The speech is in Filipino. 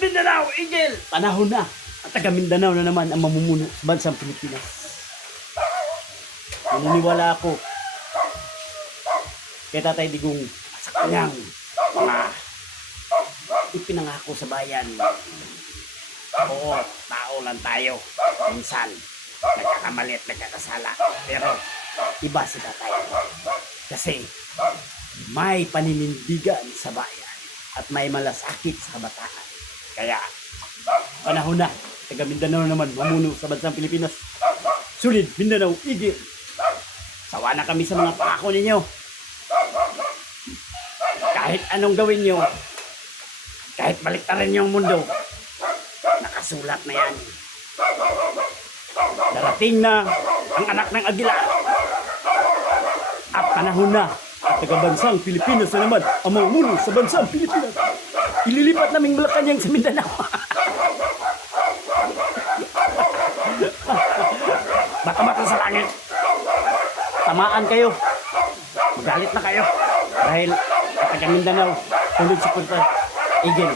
Mindanao Eagle! Panahon na. At taga Mindanao na naman ang mamumuno sa bansang Pilipinas. Naniniwala ako kay Tatay Digong sa kanyang mga ipinangako sa bayan. Oo, tao lang tayo. Minsan, nagkakamali at nagkakasala. Pero, iba si Tatay. Kasi, may paninindigan sa bayan at may malasakit sa kabataan. Kaya, panahon na. Taga Mindanao naman, mamuno sa bansang Pilipinas. Sulit, Mindanao Eagle. Sawa na kami sa mga pangako ninyo. Kahit anong gawin nyo, kahit baliktarin nyo ang mundo, nakasulat na yan. Darating na ang anak ng Agila. At panahon na at taga-bansang Pilipinas na naman ang mamuno sa bansang Pilipinas. Ililipat naming Malacanang sa Mindanao. Baka sa langit. Tamaan kayo. Magalit na kayo. Dahil taga Mindanao, tulad sa Punta Eagle.